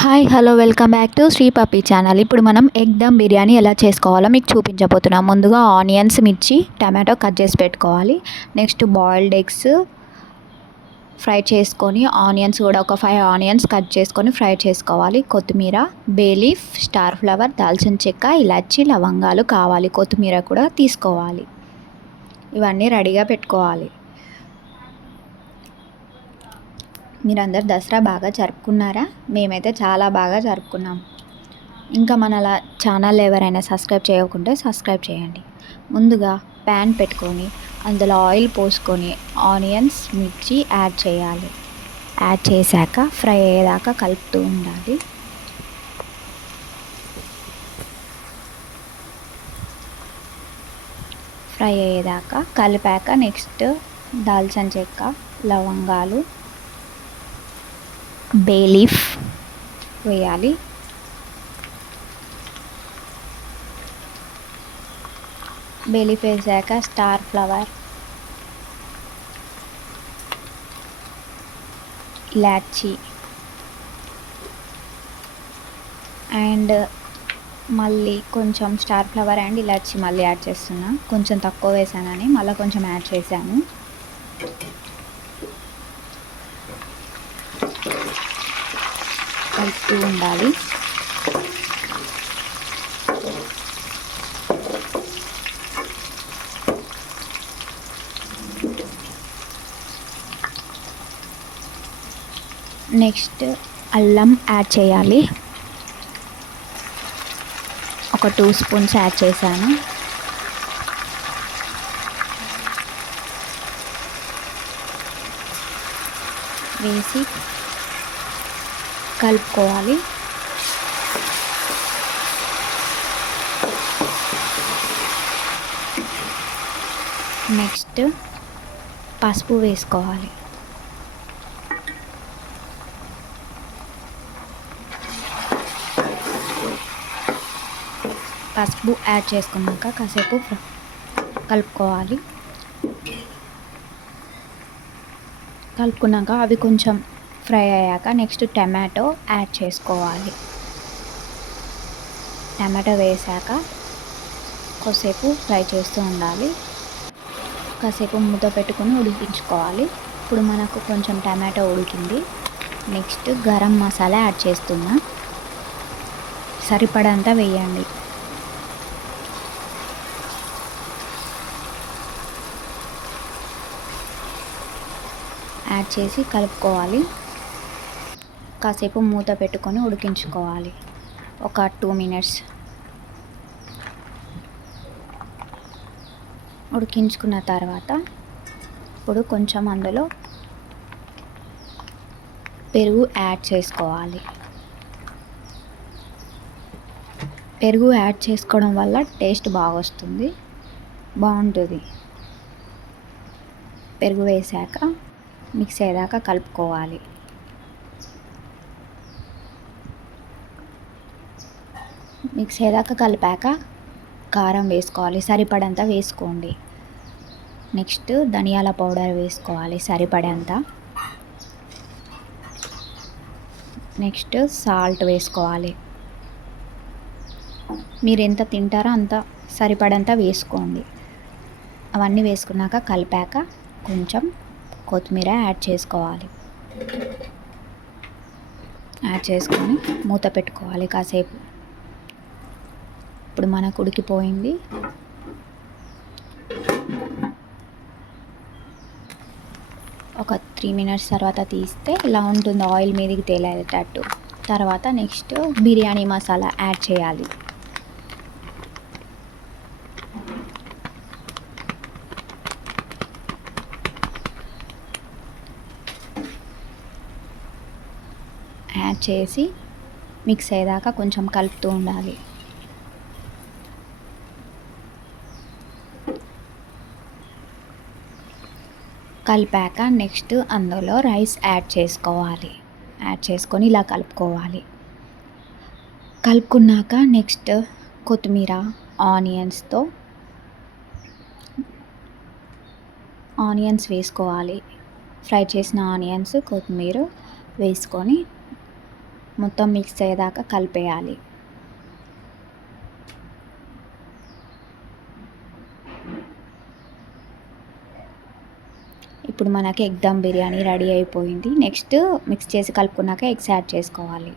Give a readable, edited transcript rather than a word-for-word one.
Hi hello welcome back to Sri puppy channel. ఇప్పుడు మనం egg dum biryani ఎలా చేసుకోవాలో మీకు చూపించబోతున్నాం. ముందుగా ఆనియన్స్, మిర్చి, టమాటో కట్ చేసి పెట్టుకోవాలి. నెక్స్ట్ బాయిల్డ్ ఎగ్స్ ఫ్రై చేసుకొని ఆనియన్స్ కూడా ఒక 5 ఆనియన్స్ కట్ చేసుకొని ఫ్రై చేసుకోవాలి. కొత్తిమీర, బే లీఫ్, స్టార్ ఫ్లవర్, దాల్చిన చెక్క, ఇలాచి, లవంగాలు కావాలి. కొత్తిమీర కూడా తీసుకోవాలి. ఇవన్నీ రెడీగా పెట్టుకోవాలి. మీరందరు దసరా బాగా జరుపుకున్నారా? మేమైతే చాలా బాగా జరుపుకున్నాం. ఇంకా మన ఛానల్ ఎవరైనా సబ్స్క్రైబ్ చేయకుంటే సబ్స్క్రైబ్ చేయండి. ముందుగా ప్యాన్ పెట్టుకొని అందులో ఆయిల్ పోసుకొని ఆనియన్స్, మిర్చి యాడ్ చేయాలి. యాడ్ చేశాక ఫ్రై అయ్యేదాకా కలుపుతూ ఉండాలి. ఫ్రై అయ్యేదాకా కలిపాక నెక్స్ట్ దాల్చిన చెక్క, లవంగాలు, బే లీఫ్ వేయాలి. బే లీఫ్ వేసాక స్టార్ ఫ్లవర్, ఇలాచి అండ్ మళ్ళీ కొంచెం స్టార్ ఫ్లవర్ అండ్ ఇలాచి మళ్ళీ యాడ్ చేస్తున్నా. కొంచెం తక్కువ వేసానని మళ్ళీ కొంచెం యాడ్ చేశాను. కలుపుతూ ఉండాలి. నెక్స్ట్ అల్లం యాడ్ చేయాలి. ఒక 2 స్పూన్స్ యాడ్ చేశాను. వేసి కలుపుకోవాలి. నెక్స్ట్ పసుపు వేసుకోవాలి. పసుపు యాడ్ చేసుకున్నాక కాసేపు కలుపుకోవాలి. కలుపుకున్నాక అవి కొంచెం ఫ్రై అయ్యాక నెక్స్ట్ టమాటో యాడ్ చేసుకోవాలి. టమాటో వేసాక కొద్దిసేపు ఫ్రై చేస్తూ ఉండాలి. కాసేపు మూత పెట్టుకొని ఉడికించుకోవాలి. ఇప్పుడు మనకు కొంచెం టమాటో ఉడికింది. నెక్స్ట్ గరం మసాలా యాడ్ చేస్తున్నా. సరిపడంత వేయండి. యాడ్ చేసి కలుపుకోవాలి. కాసేపు మూత పెట్టుకొని ఉడికించుకోవాలి. ఒక 2 మినిట్స్ ఉడికించుకున్న తర్వాత ఇప్పుడు కొంచెం అందులో పెరుగు యాడ్ చేసుకోవాలి. పెరుగు యాడ్ చేసుకోవడం వల్ల టేస్ట్ బాగా వస్తుంది, బాగుంటుంది. పెరుగు వేసాక మిక్స్ అయ్యేదాకా కలుపుకోవాలి. మిక్స్ అయ్యేదాకా కలిపాక కారం వేసుకోవాలి. సరిపడంత వేసుకోండి. నెక్స్ట్ ధనియాల పౌడర్ వేసుకోవాలి సరిపడంత. నెక్స్ట్ సాల్ట్ వేసుకోవాలి. మీరు ఎంత తింటారో అంత సరిపడంత వేసుకోండి. అవన్నీ వేసుకున్నాక కలిపాక కొంచెం కొత్తిమీర యాడ్ చేసుకోవాలి. యాడ్ చేసుకొని మూత పెట్టుకోవాలి కాసేపు. ఇప్పుడు మనకు ఉడికిపోయింది. ఒక 3 మినిట్స్ తర్వాత తీస్తే ఇలా ఉంటుంది, ఆయిల్ మీదకి తేలేటట్టు. తర్వాత నెక్స్ట్ బిర్యానీ మసాలా యాడ్ చేయాలి. యాడ్ చేసి మిక్స్ అయ్యేదాకా కొంచెం కలుపుతూ ఉండాలి. కలిపాక నెక్స్ట్ అందులో రైస్ యాడ్ చేసుకోవాలి. యాడ్ చేసుకొని ఇలా కలుపుకోవాలి. కలుపుకున్నాక నెక్స్ట్ కొత్తిమీర, ఆనియన్స్ వేసుకోవాలి. ఫ్రై చేసిన ఆనియన్స్, కొత్తిమీర వేసుకొని మొత్తం మిక్స్ అయ్యేదాకా కలిపేయాలి. ఇప్పుడు మనకి ఎగ్ దమ్ బిర్యానీ రెడీ అయిపోయింది. నెక్స్ట్ మిక్స్ చేసి కలుపుకున్నాక ఎగ్స్ యాడ్ చేసుకోవాలి.